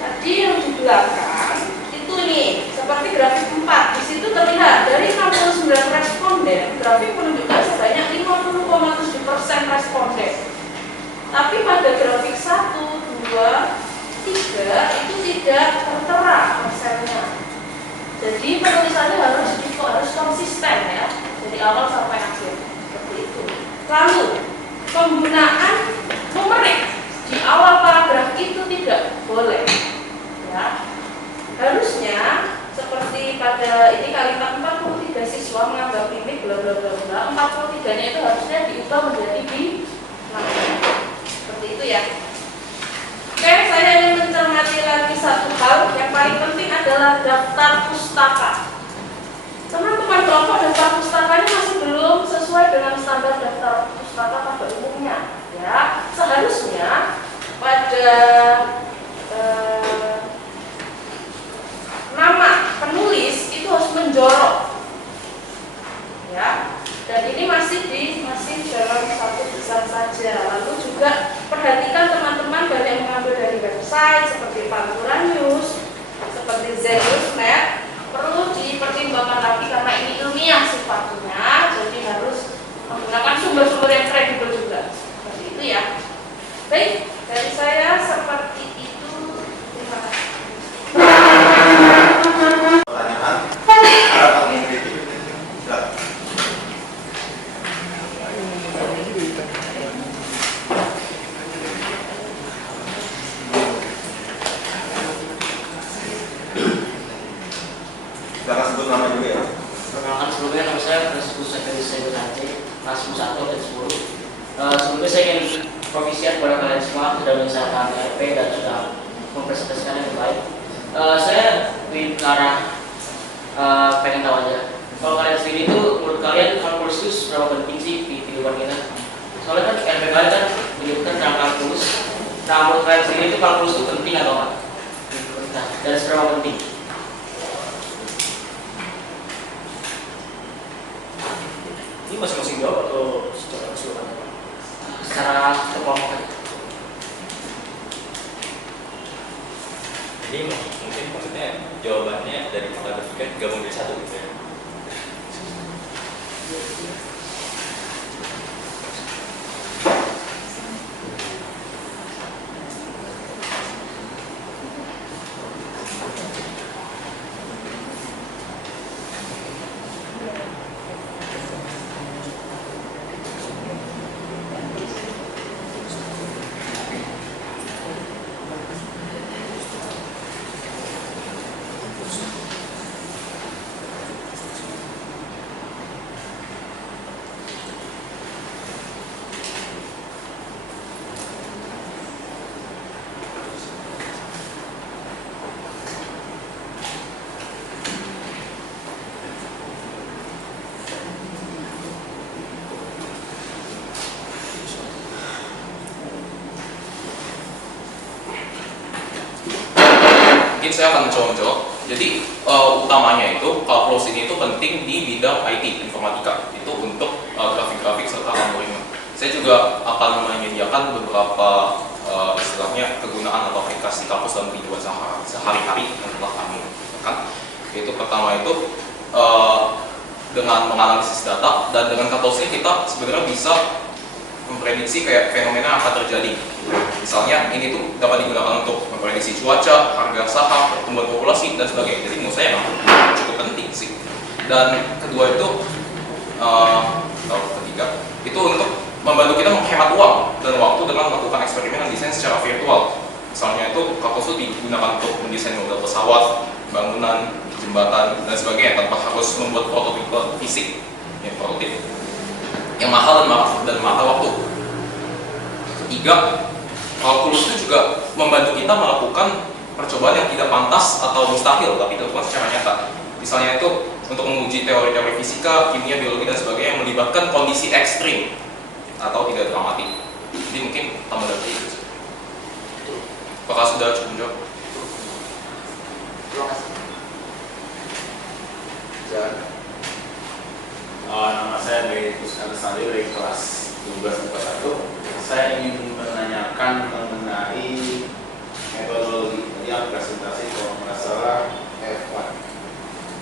tadi yang di belakang itu nih seperti grafik 4, di situ terlihat dari 69 responden grafik menunjukkan sebanyak 50,7% responden. Tapi pada grafik 1, 2, 3 itu tidak tertera persennya. Jadi penulisannya harus konsisten ya, dari awal sampai akhir seperti itu. Lalu penggunaan numerik di awal paragraf itu tidak boleh ya. Harusnya seperti pada ini kalimat 43 siswa menganggap ini bla bla bla bla, 43-nya itu harusnya diubah menjadi di 6. Seperti itu ya. Oke, saya ingin mencermati lagi satu hal yang paling penting adalah daftar pustaka. Teman-teman, kelompok daftar pustakanya masih belum sesuai dengan standar daftar pustaka pada umumnya. Ya, seharusnya pada nama penulis itu harus menjorok. Ya, dan ini masih dalam satu besar saja. Lalu juga perhatikan teman-teman banyak yang mengambil dari website seperti Pantura News, seperti Zenusnet, perlu dipertimbangkan lagi karena ini ilmiah sifatnya, jadi harus menggunakan sumber-sumber yang kredibel juga. Seperti itu ya. Baik, dari saya seperti itu. Terima kasih. Pertanyaan, harapan mengkritik. Silakan. Silakan sebut nama juga ya. Perkenalkan, sebelumnya nama saya Franciscus Zakaria Sebutante, kelas 1 dan 10. Sebelumnya saya ingin provisiat kepada kalian semua sudah menyesalkan RP dan sudah mempresentasikan yang baik. Saya ingin ke arah pengen tahu aja. Kalau kalian sendiri itu, menurut kalian kalkulus itu seberapa penting sih di kehidupan kita? Soalnya kan RP kalian kan menyebutkan tentang kalkulus. Nah, menurut kalian sendiri itu kalkulus itu penting atau enggak? Nah, dan seberapa penting? Ini masing-masing jawab atau secara keseluruhan? Secara kelompok. Ini mungkin maksudnya jawabannya dari kita bertiga gabung jadi satu gitu ya. mungkin saya akan mencoba menjawab. Jadi utamanya itu kalkulus ini itu penting di bidang IT, informatika, itu untuk grafik-grafik serta algoritma. Saya juga akan menyediakan beberapa istilahnya kegunaan atau aplikasi kalkulus dalam kehidupan sehari-hari yang telah kami lakukan. Yaitu pertama itu dengan menganalisis data, dan dengan kalkulus ini kita sebenarnya bisa memprediksi kayak fenomena yang akan terjadi. Misalnya ini tuh dapat digunakan untuk memprediksi cuaca, harga saham, pertumbuhan populasi dan sebagainya. Jadi menurut saya memang cukup penting sih. Dan kedua itu atau ketiga itu untuk membantu kita menghemat uang dan waktu dengan melakukan eksperimen dan desain secara virtual. Misalnya itu kalkulus itu digunakan untuk mendesain model pesawat, bangunan, jembatan dan sebagainya tanpa harus membuat prototipe fisik yang produktif, yang mahal dan makan waktu. Ketiga, kalkulus itu juga membantu kita melakukan percobaan yang tidak pantas atau mustahil tapi dilakukan secara nyata. Misalnya itu untuk menguji teori-teori fisika, kimia, biologi dan sebagainya yang melibatkan kondisi ekstrim atau tidak dramatik. Jadi mungkin tambah dari itu. Apakah sudah cukup menjawab? Terima kasih. Nama saya Dwi Puskan Sandi dari kelas 1241. Saya ingin menanyakan mengenai metodologi. Tadi yang presentasi kalau nggak salah F1.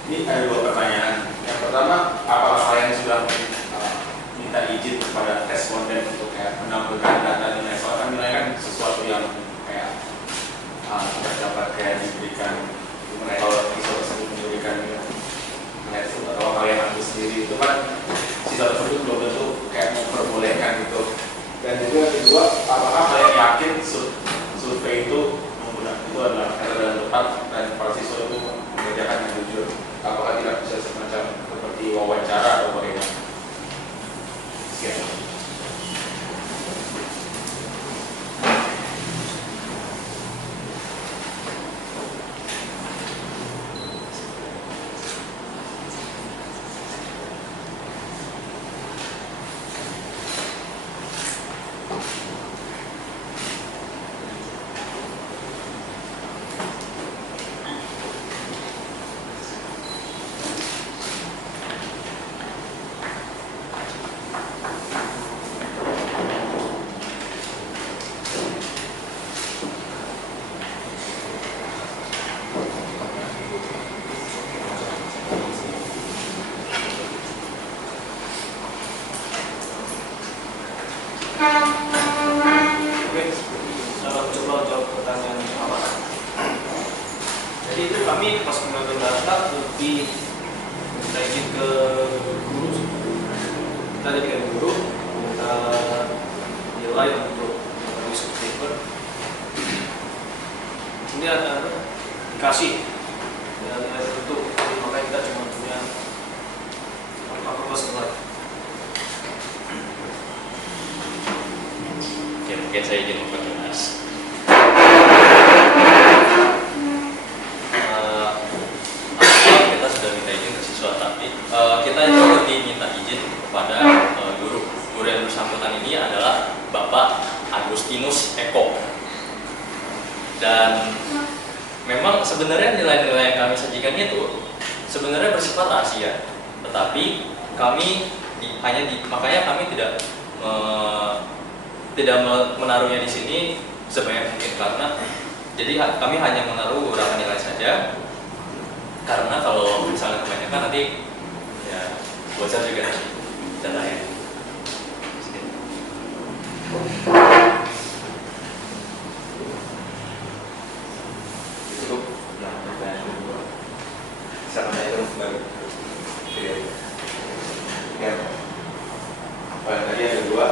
Ini ada dua pertanyaan. Yang pertama, apakah kalian sudah minta izin kepada responden untuk kayak menampilkan data nilai? Soalnya nilai kan sesuatu yang kayak tidak dapat kayak diberikan kalau siswa tersebut memberikan nilai tersebut, atau kalian ambil sendiri, itu kan siswa tersebut belum tentu kayak memperbolehkan gitu. Dan juga yang kedua, apakah kalian yakin survei itu menggunakan itu adalah metode yang tepat dan para siswa itu mengerjakan yang jujur? Apakah tidak bisa semacam seperti wawancara atau bagaimana? Sekian. Oke, coba jawab pertanyaan pertama. Jadi itu kami pas mengambil data lebih minta izin ke guru. Kita jadikan guru, minta nilai untuk research paper. Ini ada dikasih nilai tertentu, makanya kita cuma punya 14 nilai. Oke, mungkin saya izin memperjelas. Kita sudah minta izin ke siswa, tapi kita itu lebih minta izin kepada guru. Guru yang bersangkutan ini adalah Bapak Agustinus Eko. Dan memang sebenarnya nilai-nilai yang kami sajikan itu sebenarnya bersifat rahasia, tetapi kami makanya kami tidak menaruhnya di sini sebanyak mungkin, karena jadi kami hanya menaruh beberapa nilai saja, karena kalau misalnya kebanyakan nanti ya bocor juga datanya. Cukup. Nah, pertanyaan kedua. Bisa menanyakan kembali. Ya. Tadi yang kedua,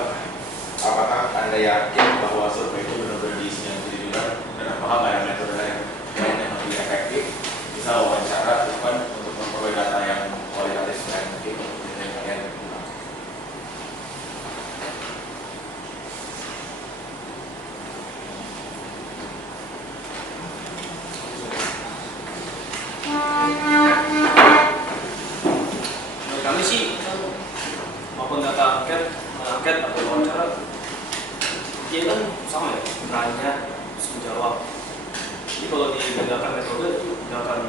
apakah Anda yakin bahwa survei itu benar-benar diisinya menjadi benar, dan apakah ada metode lain yang lebih efektif, bisa wawancara bukan untuk memperoleh data yang kualitatif dan mungkin dari kalian? Menurut kami sih maupun data angket atau wawancara, ya kalau digunakan metode itu tidak akan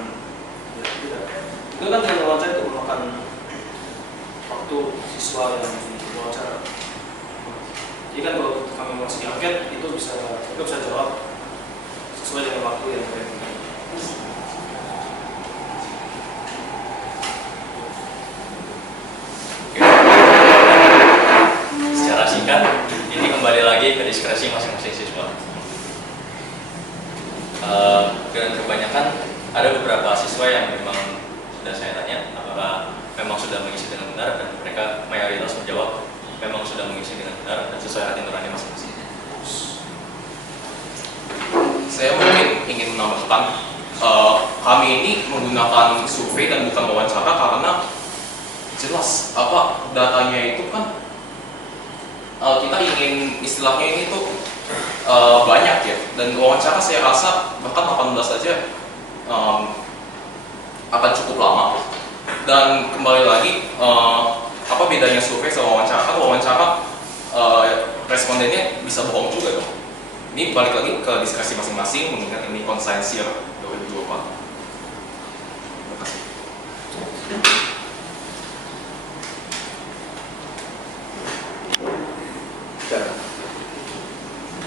tidak. Itu kan dengan wawancara itu memakan waktu siswa yang diwawancara. Jadi kan kalau kami masih angket itu mereka bisa jawab sesuai dengan waktu yang mereka inginkan. Secara singkat, ini kembali lagi ke diskresi masing-masing siswa. Dan kebanyakan ada beberapa siswa yang memang sudah saya tanya apakah memang sudah mengisi dengan benar, dan mereka mayoritas menjawab memang sudah mengisi dengan benar dan sesuai hati nurani masing-masing. Saya mungkin ingin menambahkan, kami ini menggunakan survei dan bukan wawancara karena jelas apa datanya itu kan kita ingin istilahnya ini tuh banyak ya, dan wawancara saya rasa bahkan 18 saja akan cukup lama. Dan kembali lagi apa bedanya survei sama wawancara? Kan wawancara respondennya bisa bohong juga dong. Ini balik lagi ke diskresi masing-masing mengingat ini Conscience Year 2024. Terima kasih.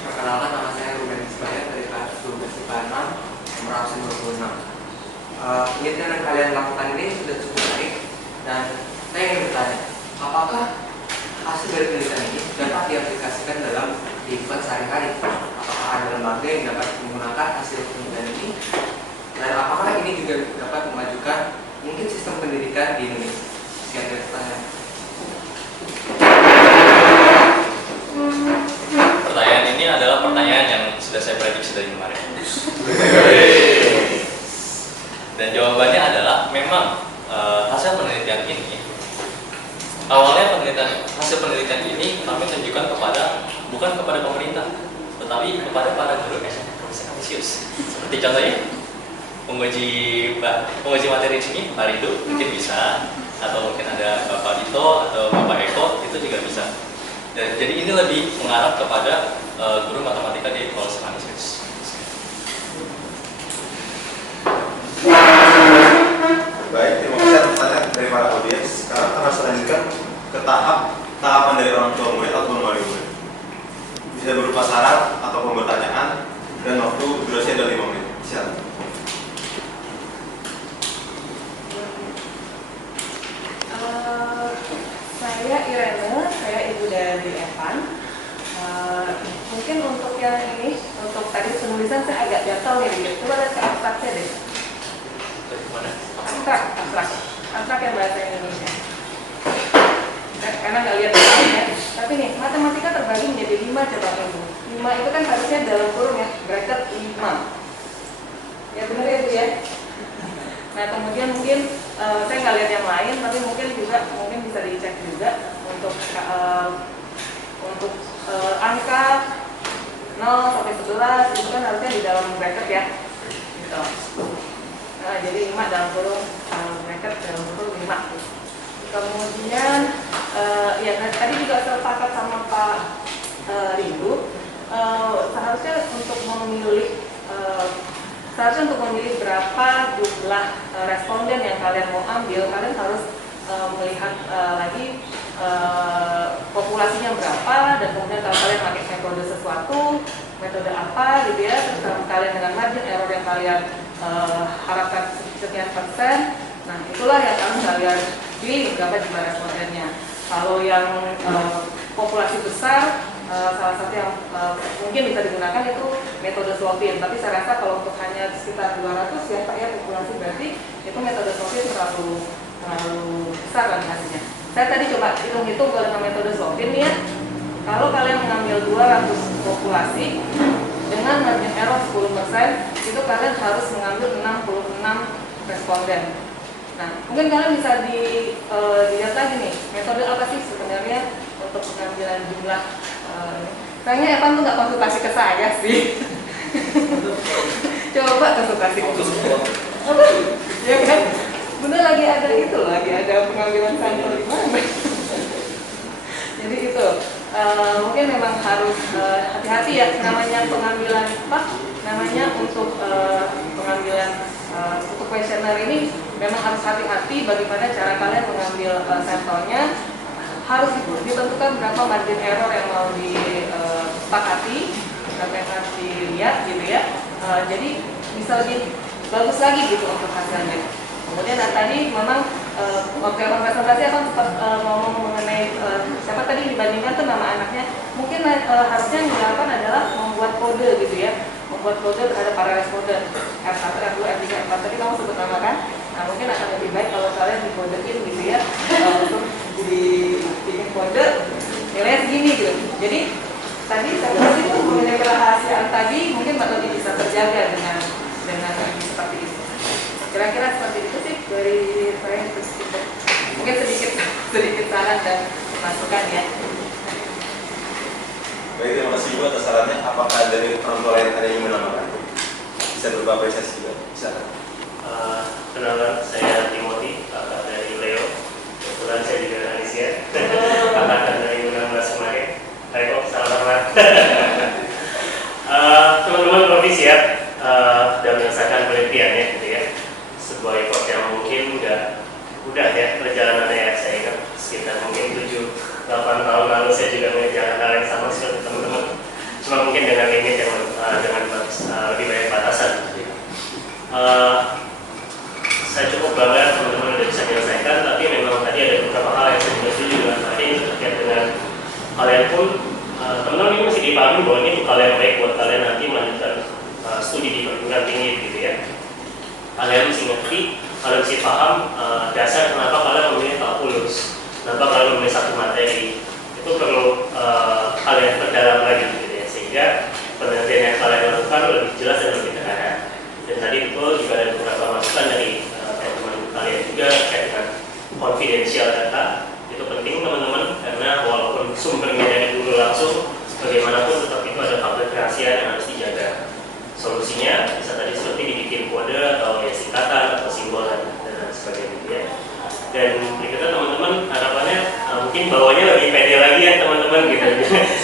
Perkenalkan, nama saya Ruben Isbaya dari kelas 12 IPA 6, nomor absen 26. Penelitian yang kalian lakukan ini sudah cukup baik, dan saya ingin bertanya, apakah hasil dari penelitian ini dapat diaplikasikan dalam kehidupan sehari-hari? Apakah ada lembaga yang dapat menggunakan hasil penelitian ini? Dan apakah ini juga dapat memajukan mungkin sistem pendidikan di Indonesia? Sekian dari pertanyaan. Pertanyaan ini adalah pertanyaan yang sudah saya prediksi dari kemarin. Dan jawabannya adalah memang hasil penelitian ini, awalnya hasil penelitian ini kami tunjukkan bukan kepada pemerintah, tetapi kepada para guru SMA profesi ambisius. Seperti contohnya penguji materi di sini, Pak Rindu mungkin bisa, atau mungkin ada Bapak Dito atau Bapak Eko, itu juga bisa. Dan jadi ini lebih mengarah kepada guru matematika di profesi ambisius. Baik, terima kasih atas pertanyaan dari para audiens. Sekarang akan saya lanjutkan ke tahapan dari orang tua murid atau wali murid. Bisa berupa saran atau pertanyaan, dan waktu durasi ada 5 menit. Silakan. Saya Irene, saya ibu dari Evan. Mungkin untuk yang ini, untuk tadi penulisan saya agak jatuh nih dikit. Coba lihat ke abstraknya deh. Abstrak yang bahasa Indonesia. Karena nggak lihat ya. Tapi nih, matematika terbagi menjadi 5 cabang ilmu. 5 itu kan harusnya dalam kurung ya, bracket 5. Ya benar ya Bu ya. Nah kemudian mungkin saya nggak lihat yang lain, tapi mungkin bisa dicek juga untuk angka 0 sampai 11 itu kan harusnya di dalam bracket ya. Gitu. Nah, jadi 5 dalam kurung bracket dalam kurung 5. Kemudian ya tadi juga sepakat sama Pak Rindu, seharusnya untuk memilih berapa jumlah responden yang kalian mau ambil, kalian harus melihat lagi populasinya berapa, dan kemudian kalau kalian pakai metode sesuatu, metode apa gitu ya, terus kalau kalian dengan margin error yang kalian harapkan sekian persen, nah itulah yang kalian pilih berapa jumlah respondennya. Kalau yang populasi besar, salah satu yang mungkin bisa digunakan itu metode Slothin, tapi saya rasa kalau untuk hanya sekitar 200 ya Pak ya populasi, berarti itu metode Slothin terlalu besar kan hasilnya. Saya tadi coba hitung-hitung dengan metode Slothin ya, kalau kalian mengambil 200 populasi dengan margin error 10%, itu kalian harus mengambil 66 responden. Nah, mungkin kalian bisa dilihat lagi nih, metode apa sih sebenarnya untuk pengambilan jumlah. Kayaknya Evan tuh nggak konsultasi ke saya sih. Coba konsultasi ke saya. Ya kan? Bener lagi ada itu, lagi ada pengambilan sampel di mana. Jadi itu mungkin memang harus hati-hati ya, namanya pengambilan namanya untuk pengambilan untuk kuesioner ini memang harus hati-hati bagaimana cara kalian mengambil sampelnya. Harus ditentukan berapa margin error yang mau disepakati, berapa yang harus dilihat gitu ya. Jadi bisa lebih bagus lagi gitu untuk hasilnya. Kemudian tadi memang waktu yang presentasi akan sempat ngomong mengenai siapa tadi dibandingkan tuh nama anaknya. Mungkin harusnya yang dilakukan adalah membuat kode gitu ya, membuat kode terhadap para responden R1, R2, R3, R4 tadi kamu sebut nama kan. Nah mungkin akan lebih baik kalau kalian dikodein gitu ya, untuk dibikin kode nilainya segini gitu. Jadi tadi saya itu mengenai kerahasiaan tadi mungkin lebih bisa terjaga dengan seperti itu. Kira-kira seperti itu sih dari saya. Mungkin sedikit saran dan masukan ya. Baik, terima kasih Ibu atas sarannya. Apakah dari orang tua lain ada yang menambahkan? Bisa berupa apresiasi juga. Silakan. Perkenalkan, saya Timothy, kakak dari Leo. Kebetulan saya juga Anisia, kakak dari 16 kemarin. Baik, salam hormat. Teman-teman provisiat sudah menyelesaikan penelitiannya, gitu ya. Sebuah effort yang mungkin udah ya perjalanannya ya. Saya ingat sekitar mungkin 7-8 tahun lalu saya juga mengerjakan hal yang sama seperti teman-teman. Cuma mungkin dengan limit yang dengan lebih banyak batasan. Saya cukup bangga teman-teman sudah bisa menyelesaikan, tapi memang tadi ada beberapa hal yang saya tidak setuju juga. Tadi itu terkait dengan kalian pun teman-teman ini masih dipahami bahwa ini hal yang baik buat kalian nanti melanjutkan studi di perguruan tinggi gitu ya. Kalian mesti ngerti, kalian mesti paham dasar kenapa kalian memilih kalkulus, kenapa kalian memilih satu materi. Itu perlu kalian perdalam lagi gitu ya, sehingga penelitian yang kalian lakukan lebih jelas dan lebih terarah. Dan tadi betul juga ada beberapa masukan dari teman-teman kalian juga terkait dengan confidential data. Itu penting teman-teman, karena walaupun sumbernya dari dulu langsung, bagaimanapun tetap itu ada public kerahasiaan yang harus dijaga. Solusinya bisa tadi seperti dibikin kode atau ya singkatan atau simbol dan sebagainya ya. Dan berikutnya teman-teman harapannya mungkin bawahnya lebih pede lagi ya teman-teman gitu.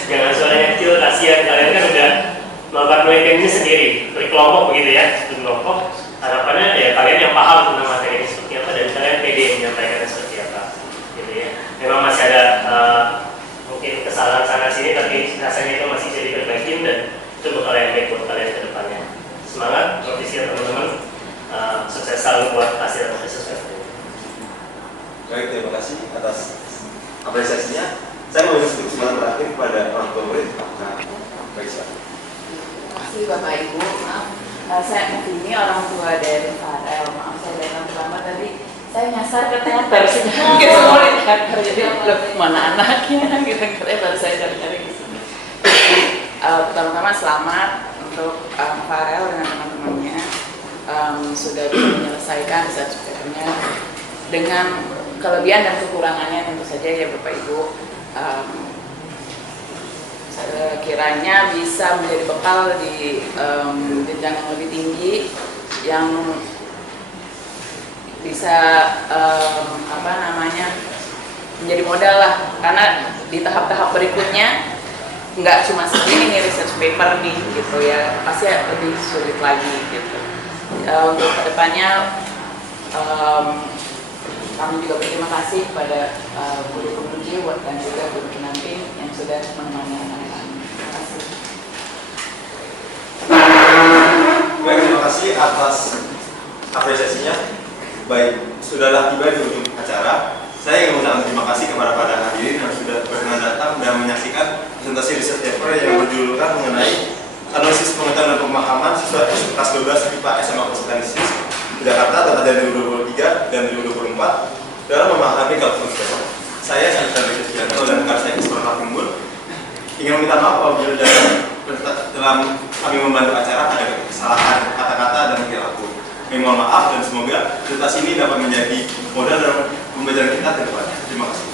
Jangan suaranya kecil, kasihan. Kalian kan udah melakukan penelitian ini sendiri, berkelompok begitu ya, berkelompok. Harapannya ya kalian yang paham tentang materi ini seperti apa dan kalian pede menyampaikannya seperti apa, gitu ya. Memang masih ada mungkin kesalahan sana sini, tapi rasanya itu masih bisa diperbaiki dan itu bakal yang baik buat kalian ke depannya. Semangat, provisiat teman-teman, sukses selalu buat hasil sesuai. Baik, terima kasih atas apresiasinya. Saya mau beri kesempatan terakhir kepada orang tua murid. Nah, baik silakan. Terima kasih Bapak Ibu. Maaf, saya ini orang tua dari Farel. Maaf saya datang terlambat tadi. Saya nyasar katanya baru saja mungkin semua lihat. Jadi mana anaknya gitu. Katanya baru saya cari-cari di sini. Pertama-tama selamat untuk Farel dengan teman-temannya sudah bisa menyelesaikan sertifikatnya dengan kelebihan dan kekurangannya tentu saja ya Bapak Ibu. Kiranya bisa menjadi bekal di jenjang yang lebih tinggi yang bisa menjadi modal lah, karena di tahap-tahap berikutnya nggak cuma segini nih research paper nih gitu ya, pasti lebih sulit lagi gitu. Untuk kedepannya kami juga berterima kasih kepada guru penguji dan juga guru pendamping yang sudah menemani anak-anak. Terima kasih. Baik, terima kasih atas apresiasinya. Baik, sudahlah tiba di ujung acara. Saya ingin mengucapkan terima kasih kepada para hadirin yang sudah berkenan datang dan menyaksikan presentasi research paper yang berjudulkan mengenai analisis pengetahuan dan pemahaman siswa kelas 12 IPA SMA Konsultansi Jakarta antara dari 2023 dan 2024 dalam memahami kalkulus dasar. Saya Sandra Rizkianto dan rekan saya Ismail Timbul ingin meminta maaf apabila dalam kami membantu acara ada kesalahan kata-kata dan perilaku. Kami mohon maaf dan semoga presentasi ini dapat menjadi modal dalam pembelajaran kita ke depannya. Terima kasih.